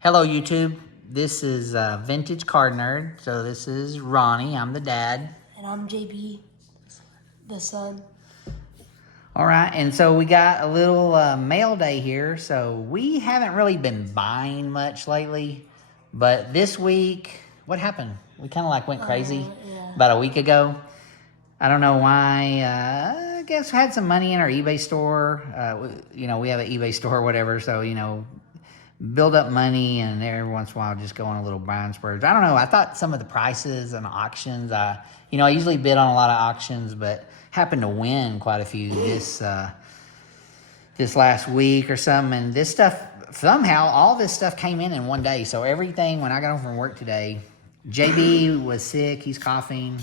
Hello, YouTube. This is Vintage Card Nerd. So this is Ronnie. I'm the dad. And I'm JB, the son. All right, and so we got a little mail day here. So we haven't really been buying much lately. But this week, what happened? We kind of like went crazy about a week ago. I don't know why. I guess we had some money in our eBay store. We have an eBay store or whatever. So, build up money and every once in a while just go on a little buying spurge. I don't know. I thought some of the prices and auctions, I usually bid on a lot of auctions, but happened to win quite a few this last week or something. And this stuff, somehow, all this stuff came in one day. So everything, when I got home from work today, JB was sick. He's coughing.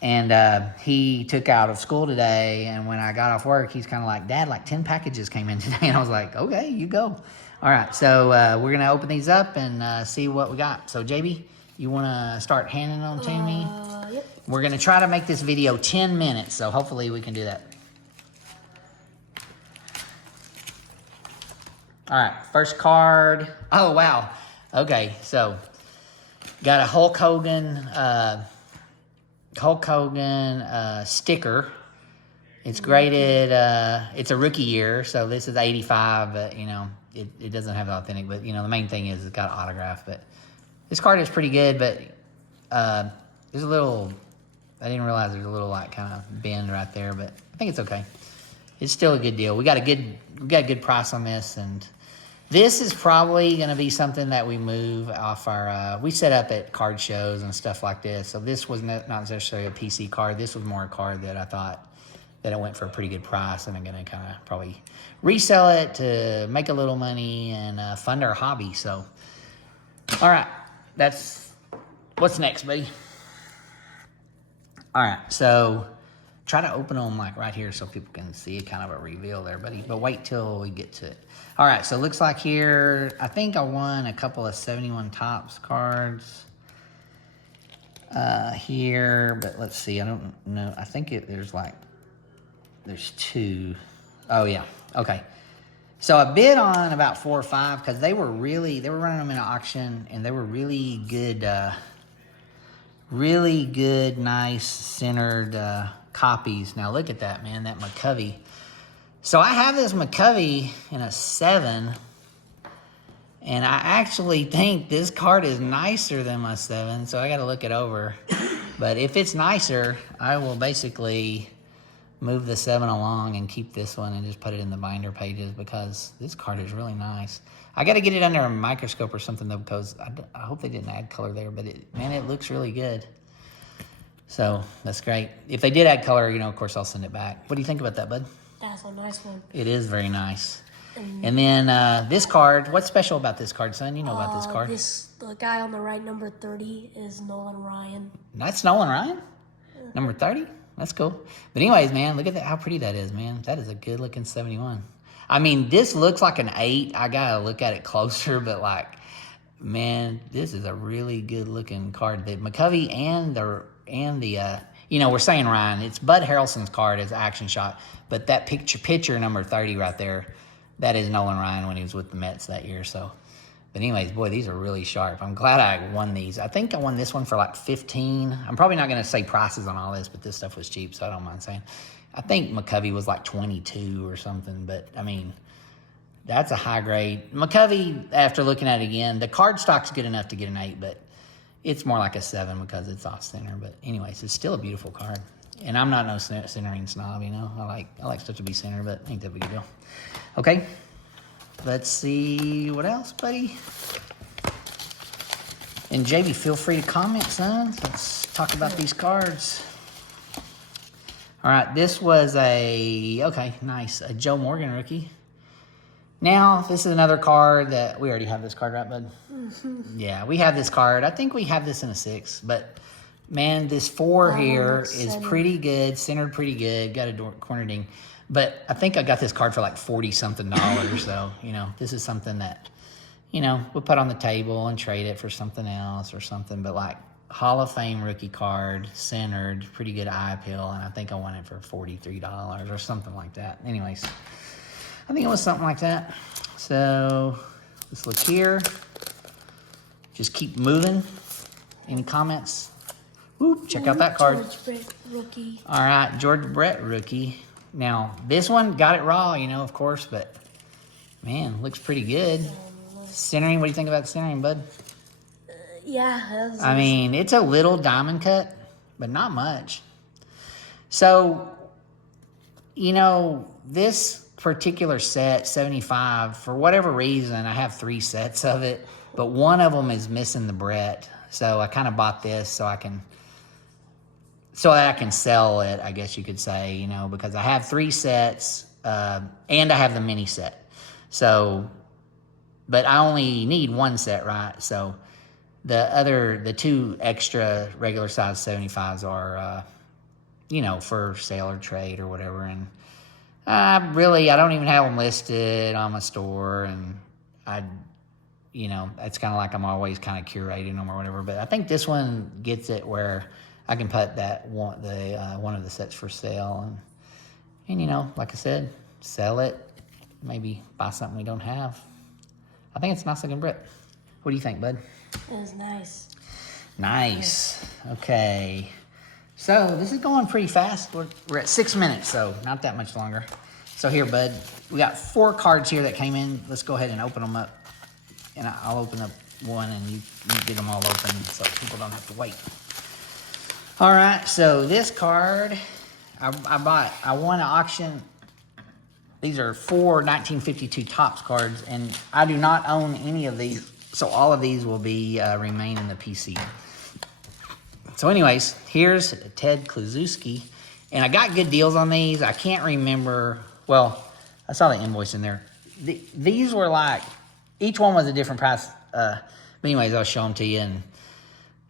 And he took out of school today. And when I got off work, he's kind of like, Dad, like 10 packages came in today. And I was like, okay, you go. All right, so we're going to open these up and see what we got. So, JB, you want to start handing them to me? Yep. We're going to try to make this video 10 minutes, so hopefully we can do that. All right, first card. Oh, wow. Okay, so got a Hulk Hogan sticker. It's graded, it's a rookie year, so this is 85, but, it doesn't have the authentic, but, the main thing is it's got an autograph, but this card is pretty good, but there's a little, I didn't realize there's a little, like, kind of bend right there, but I think it's okay. It's still a good deal. We got a good price on this, and this is probably going to be something that we move off our, we set up at card shows and stuff like this, so this was not necessarily a PC card. This was more a card that I thought that it went for a pretty good price, and I'm going to kind of probably resell it to make a little money and fund our hobby. So, all right, what's next, buddy? All right, so try to open them like right here so people can see kind of a reveal there, buddy, but wait till we get to it. All right, so it looks like here, I think I won a couple of 71 Topps cards here, but let's see, I don't know. I think there's two. Oh, yeah. Okay. So I bid on about 4 or 5 because they were running them in an auction, and they were really good, nice, centered copies. Now, look at that, man, that McCovey. So I have this McCovey in a 7, and I actually think this card is nicer than my 7, so I got to look it over. But if it's nicer, I will basically move the 7 along and keep this one and just put it in the binder pages because this card is really nice. I got to get it under a microscope or something, though, because I hope they didn't add color there, but it looks really good. So that's great. If they did add color, of course, I'll send it back. What do you think about that, bud? That's a nice one. It is very nice. And then this card, what's special about this card, son? You know about this card. The guy on the right, number 30, is Nolan Ryan. That's Nolan Ryan? Number 30? That's cool. But anyways, man, look at that. How pretty that is, man. That is a good-looking 71. I mean, this looks like an 8. I got to look at it closer, but, like, man, this is a really good-looking card. The McCovey and the we're saying Ryan. It's Bud Harrelson's card as action shot, but that picture number 30 right there, that is Nolan Ryan when he was with the Mets that year, so. But anyways, boy, these are really sharp. I'm glad I won these. I think I won this one for like 15. I'm probably not going to say prices on all this, but this stuff was cheap, so I don't mind saying. I think McCovey was like 22 or something, but I mean, that's a high grade. McCovey, after looking at it again, the card stock's good enough to get an 8, but it's more like a 7 because it's off center. But anyways, it's still a beautiful card. And I'm not no centering snob, I like stuff to be centered, but ain't that big a deal. Okay. Let's see what else, buddy. And JB, feel free to comment, son. Let's talk about these cards. All right, this was a Joe Morgan rookie. Now, this is another card that, we already have this card, right, bud? Mm-hmm. Yeah, we have this card. I think we have this in a 6, but man, this 4 here is pretty good, centered pretty good, got a corner ding. But I think I got this card for like $40-something. So, this is something that, we'll put on the table and trade it for something else or something. But like Hall of Fame rookie card, centered, pretty good eye appeal. And I think I won it for $43 or something like that. Anyways. I think it was something like that. So let's look here. Just keep moving. Any comments? Ooh, check out that card. George Brett rookie. All right, George Brett rookie. Now, this one got it raw, you know, of course, but man, looks pretty good. Centering, what do you think about the centering, bud? Yeah. I mean, it's a little diamond cut, but not much. So, you know, this particular set, 75, for whatever reason, I have 3 sets of it, but one of them is missing the Brett. So I kind of bought this so that I can sell it, I guess you could say, you know, because I have 3 sets, and I have the mini set. So, but I only need 1 set, right? So the 2 extra regular size 75s are, you know, for sale or trade or whatever. And I don't even have them listed on my store. And you know, it's kind of like I'm always kind of curating them or whatever. But I think this one gets it where I can put that one of the sets for sale. And you know, like I said, sell it. Maybe buy something we don't have. I think it's nice looking Brett. What do you think, bud? It was nice. Nice. Okay. So this is going pretty fast. We're at 6 minutes, so not that much longer. So here, bud, we got 4 cards here that came in. Let's go ahead and open them up. And I'll open up one and you get them all open so people don't have to wait. All right, so this card, I won an auction. These are 4 1952 Topps cards, and I do not own any of these, so all of these will be remain in the PC. So anyways, here's Ted Kluszewski, and I got good deals on these. I can't remember, well, I saw the invoice in there. These were like, each one was a different price, but anyways, I'll show them to you. And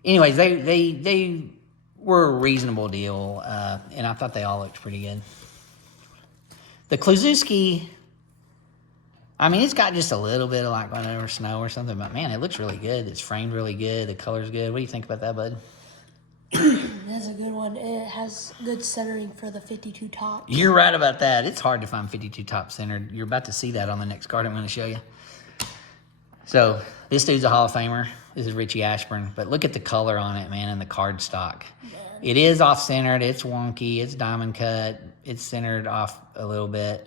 anyways, they were a reasonable deal, and I thought they all looked pretty good. The Kluszewski, I mean, it's got just a little bit of like whatever snow or something, but man, it looks really good. It's framed really good. The color's good. What do you think about that, bud? That's a good one. It has good centering for the 52 Topps. You're right about that. It's hard to find 52 Topps centered. You're about to see that on the next card I'm going to show you. So this dude's a Hall of Famer. This is Richie Ashburn. But look at the color on it, man, and the card stock. It is off-centered. It's wonky. It's diamond cut. It's centered off a little bit.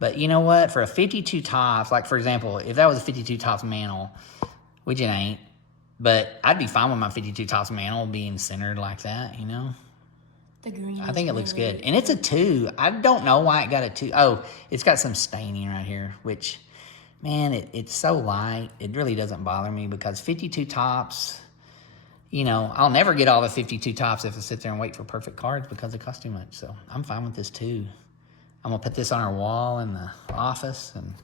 But you know what? For a 52 Topps, like for example, if that was a 52 Topps mantle, which it ain't, but I'd be fine with my 52 Topps mantle being centered like that, you know? The green. I think it looks good. And it's a 2. I don't know why it got a 2. Oh, it's got some staining right here, which, man, it's so light. It really doesn't bother me because 52 Topps, you know, I'll never get all the 52 Topps if I sit there and wait for perfect cards because it costs too much. So I'm fine with this too. I'm gonna put this on our wall in the office, and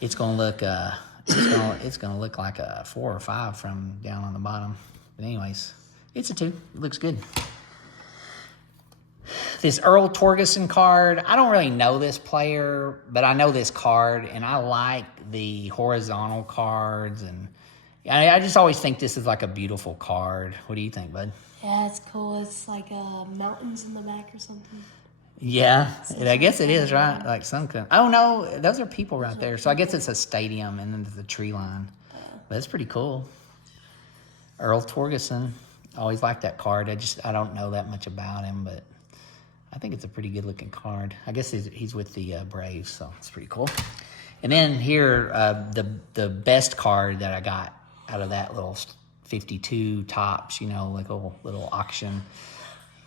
it's gonna look it's gonna look like a 4 or 5 from down on the bottom. But anyways, it's a 2. It looks good. This Earl Torgerson card, I don't really know this player, but I know this card, and I like the horizontal cards, and I just always think this is like a beautiful card. What do you think, bud? Yeah, it's cool. It's like mountains in the back or something. Yeah, I guess it is, right? Like some kind. Oh no, those are people right there. So I guess it's a stadium, and then there's the tree line. But it's pretty cool. Earl Torgerson, always liked that card. I don't know that much about him, but I think it's a pretty good looking card. I guess he's with the Braves, so it's pretty cool. And then here, the best card that I got out of that little 52 Topps, you know, like a little auction.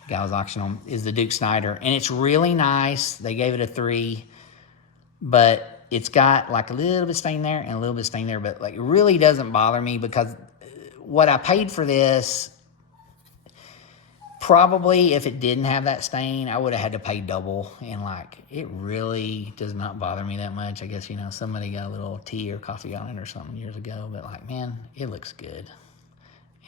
Guy was auctioning them, is the Duke Snider. And it's really nice. They gave it a 3. But it's got like a little bit of stain there and a little bit of stain there. But like it really doesn't bother me because what I paid for this, probably if it didn't have that stain, I would have had to pay double. And like it really does not bother me that much. I guess, you know, somebody got a little tea or coffee on it or something years ago. But like, man, it looks good.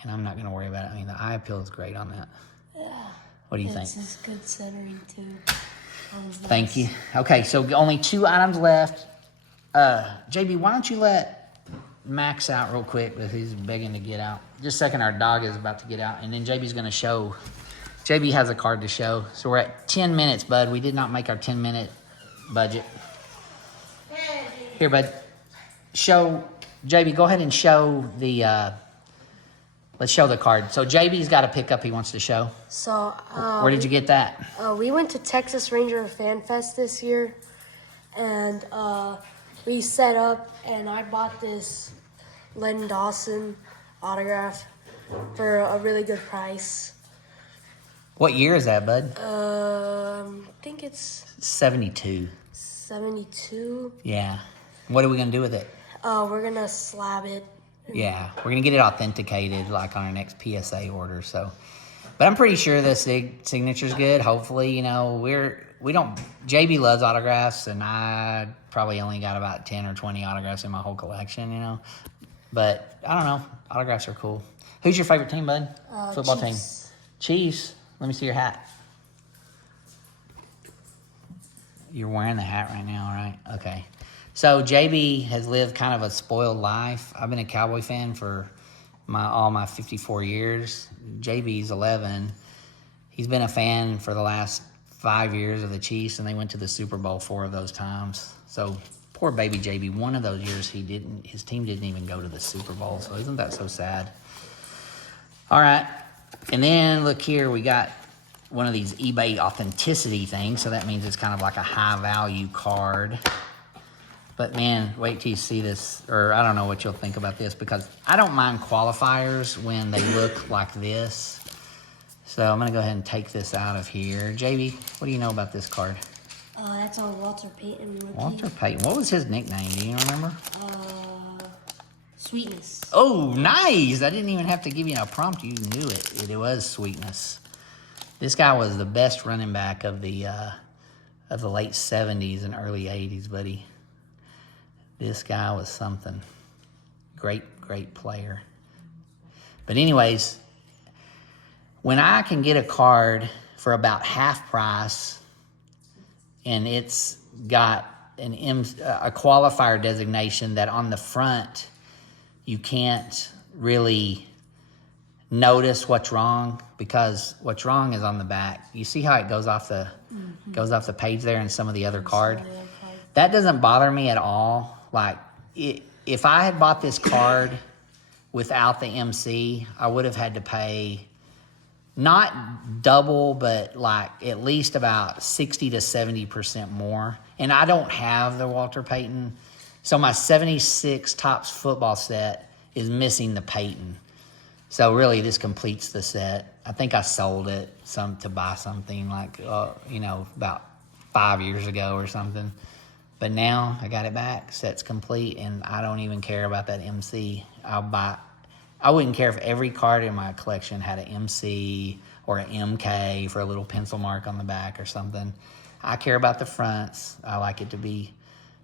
And I'm not going to worry about it. I mean, the eye appeal is great on that. Yeah. What do you think? It's good centering too. Thank you. Okay, so only 2 items left. JB, why don't you let Max out real quick because he's begging to get out. Just a second, our dog is about to get out, and then JB's going to show. JB has a card to show. So we're at 10 minutes, bud. We did not make our 10-minute budget. Here, bud. Show, JB, go ahead and show the, let's show the card. So JB's got a pickup he wants to show. So, Where did you get that? we went to Texas Ranger Fan Fest this year, and we set up, and I bought this Len Dawson autograph for a really good price. What year is that, bud? I think it's 72. 72. Yeah. What are we going to do with it? We're gonna slab it. Yeah, we're going to get it authenticated like on our next PSA order. So, but I'm pretty sure the signature's good. Hopefully, you know, JB loves autographs, and I probably only got about 10 or 20 autographs in my whole collection, you know. But I don't know. Autographs are cool. Who's your favorite team, bud? Football Chiefs. team. Chiefs. Let me see your hat. You're wearing the hat right now, right? Okay. So JB has lived kind of a spoiled life. I've been a Cowboy fan for all my 54 years. JB's 11. He's been a fan for the last 5 years of the Chiefs, and they went to the Super Bowl 4 of those times. So poor baby JB, one of those years his team didn't even go to the Super Bowl. So isn't that so sad? All right. And then look here, we got one of these eBay authenticity things. So that means it's kind of like a high value card. But man, wait till you see this, or I don't know what you'll think about this, because I don't mind qualifiers when they look like this. So I'm gonna go ahead and take this out of here. JB, what do you know about this card? That's on Walter Payton rookie. Walter Payton. What was his nickname? Do you remember? Sweetness. Oh, nice! I didn't even have to give you a prompt. You knew it. It was Sweetness. This guy was the best running back of the late 70s and early 80s, buddy. This guy was something. Great, great player. But anyways, when I can get a card for about half price and it's got a qualifier designation that on the front you can't really notice what's wrong, because what's wrong is on the back. You see how it goes off the page there in some of the other card? That doesn't bother me at all. Like, if I had bought this card without the MC, I would have had to pay not double, but like at least about 60 to 70% more. And I don't have the Walter Payton. So my 76 Topps football set is missing the Payton. So really this completes the set. I think I sold it to buy something like, about 5 years ago or something. But now I got it back, set's complete, and I don't even care about that MC. I wouldn't care if every card in my collection had an MC or an MK for a little pencil mark on the back or something. I care about the fronts. I like it to be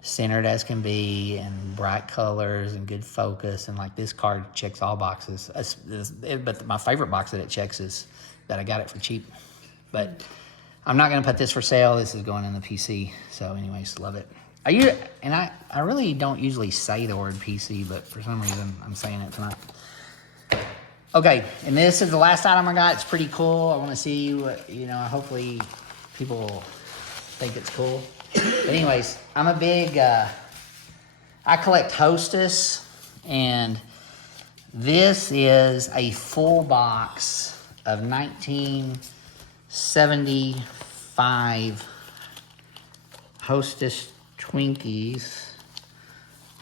centered as can be, and bright colors and good focus, and like this card checks all boxes. But my favorite box that it checks is that I got it for cheap. But I'm not going to put this for sale. This is going in the PC. So anyways, love it. I really don't usually say the word PC, but for some reason I'm saying it tonight. Okay, and this is the last item I got. It's pretty cool. I want to see what, hopefully people think it's cool. But anyways, I'm a big, I collect Hostess, and this is a full box of 1975 Hostess Twinkies.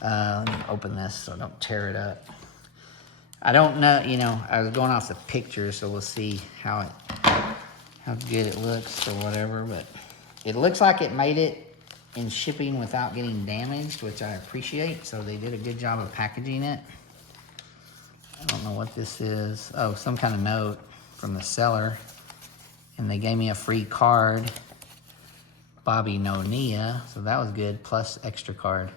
Let me open this so I don't tear it up. I don't know, I was going off the picture, so we'll see how good it looks or whatever, but it looks like it made it in shipping without getting damaged, which I appreciate, so they did a good job of packaging it. I don't know what this is. Oh, some kind of note from the seller, and they gave me a free card, Bobby Nonia, so that was good, plus extra card.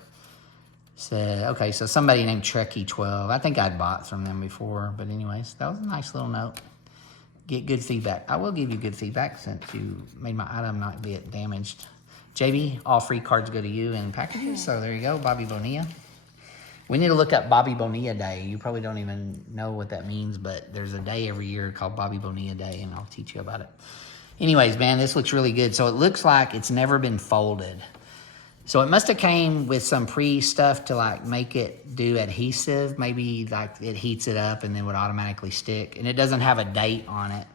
Okay, so somebody named Trekkie12. I think I'd bought from them before, but anyways, that was a nice little note. Get good feedback. I will give you good feedback since you made my item not get damaged. JB, all free cards go to you in packages, so there you go, Bobby Bonilla. We need to look up Bobby Bonilla Day. You probably don't even know what that means, but there's a day every year called Bobby Bonilla Day, and I'll teach you about it. Anyways, man, this looks really good. So it looks like it's never been folded. So it must have came with some pre-stuff to like make it do adhesive. Maybe like it heats it up and then would automatically stick. And it doesn't have a date on it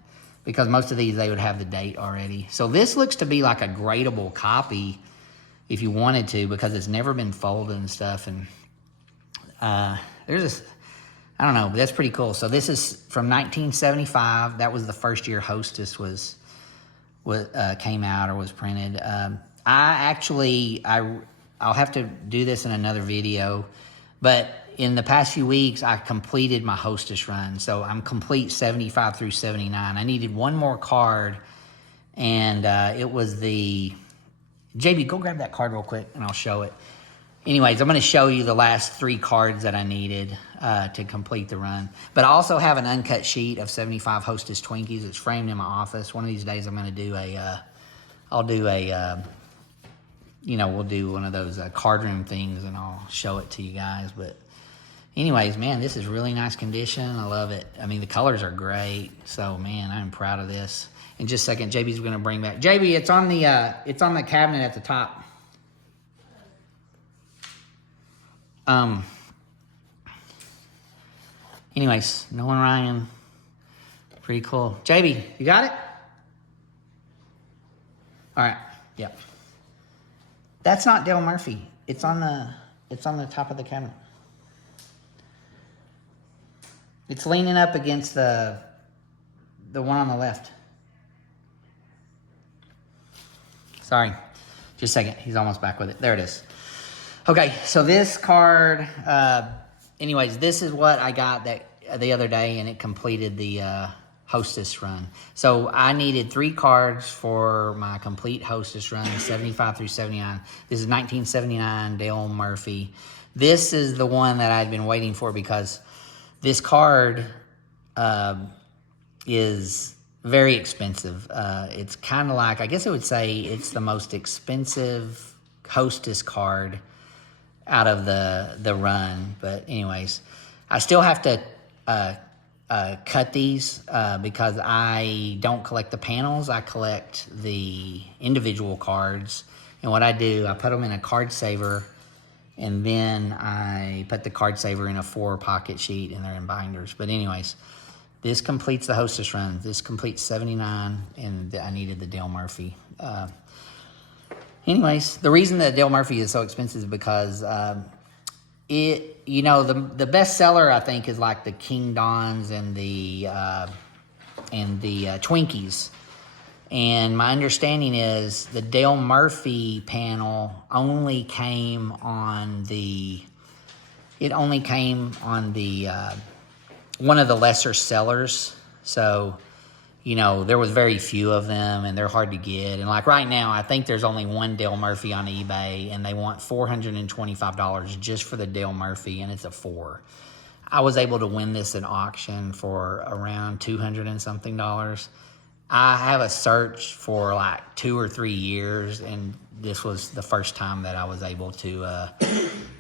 because most of these, they would have the date already. So this looks to be like a gradable copy if you wanted to, because it's never been folded and stuff. And there's this, I don't know, but that's pretty cool. So this is from 1975. That was the first year Hostess came out or was printed. I'll have to do this in another video, but in the past few weeks, I completed my Hostess run. So I'm complete 75 through 79. I needed one more card, and it was the, JB, go grab that card real quick and I'll show it. Anyways, I'm going to show you the last 3 cards that I needed to complete the run. But I also have an uncut sheet of 75 Hostess Twinkies. It's framed in my office. One of these days I'm going to do we'll do one of those card room things and I'll show it to you guys. But anyways, man, this is really nice condition. I love it. I mean, the colors are great. So, man, I'm proud of this. In just a second, JB's going to bring back. JB, it's on the cabinet at the top. Anyways, Nolan Ryan, pretty cool. JB, you got it? All right, yep. That's not Dale Murphy. It's on the top of the cabinet. It's leaning up against the one on the left. Sorry, just a second. He's almost back with it. There it is. Okay, so this card, anyways, this is what I got the other day, and it completed the Hostess run. So I needed 3 cards for my complete Hostess run, 75 through 79. This is 1979 Dale Murphy. This is the one that I'd been waiting for because this card is very expensive. It's kind of like, I guess I would say it's the most expensive Hostess card out of the run. But anyways, I still have to cut these because I don't collect the panels. I collect the individual cards. And what I do, I put them in a card saver, and then I put the card saver in a 4-pocket sheet, and they're in binders. But anyways, this completes the Hostess run. This completes 79, and I needed the Dale Murphy. Anyways, the reason that Dale Murphy is so expensive is because the best seller, I think, is like the King Dons and the Twinkies. And my understanding is the Dale Murphy panel only came on one of the lesser sellers. So, there was very few of them, and they're hard to get. And like right now, I think there's only one Dale Murphy on eBay, and they want $425 just for the Dale Murphy, and it's a 4. I was able to win this at auction for around $200 and something. I have a search for like 2 or 3 years, and this was the first time that I was able to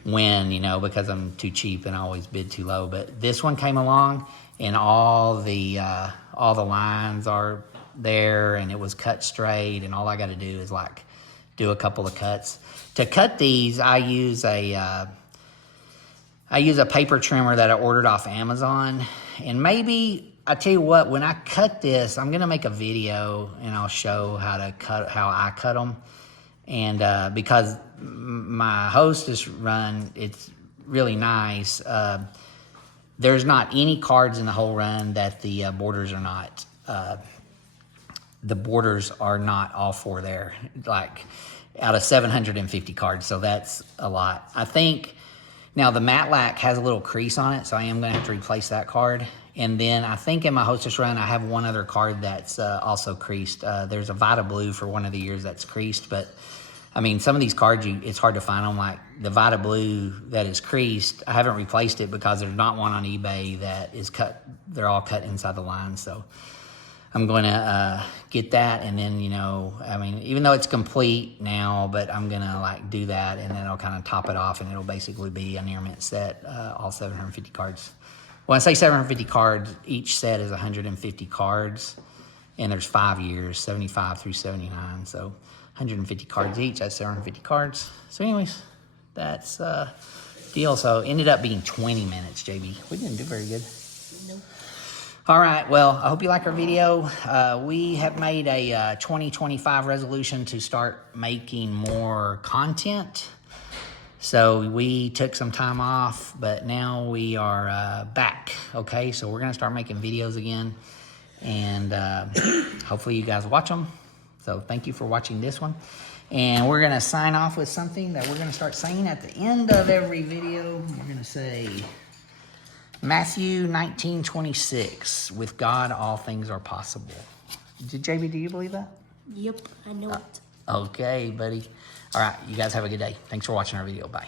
win, because I'm too cheap and I always bid too low. But this one came along, and all the lines are there, and it was cut straight, and all I got to do is like do a couple of cuts. To cut these, I use a paper trimmer that I ordered off Amazon. And maybe, I tell you what, when I cut this, I'm gonna make a video and I'll show how I cut them. And because my Hostess run, it's really nice. There's not any cards in the whole run that the borders are not. The borders are not all 4 there, like out of 750 cards. So that's a lot. I think now the Matlack has a little crease on it, so I am going to have to replace that card. And then I think in my Hostess run, I have one other card that's also creased. There's a Vita Blue for one of the years that's creased, but I mean, some of these cards, it's hard to find them. Like the Vita Blue that is creased, I haven't replaced it because there's not one on eBay that is cut. They're all cut inside the line. So I'm going to get that. And then, even though it's complete now, but I'm going to like do that, and then I'll kind of top it off, and it'll basically be a near mint set, all 750 cards. When I say 750 cards, each set is 150 cards, and there's 5 years, 75 through 79. So 150 cards each. That's 750 cards. So anyways, that's deal. So ended up being 20 minutes, JB. We didn't do very good. Nope. All right, well, I hope you like our video. We have made a 2025 resolution to start making more content. So we took some time off, but now we are back, okay? So we're gonna start making videos again, and hopefully you guys watch them. So thank you for watching this one. And we're gonna sign off with something that we're gonna start saying at the end of every video. We're gonna say, Matthew 19:26, with God all things are possible. JB, do you believe that? Yep, I know it. Okay, buddy. All right, you guys have a good day. Thanks for watching our video. Bye.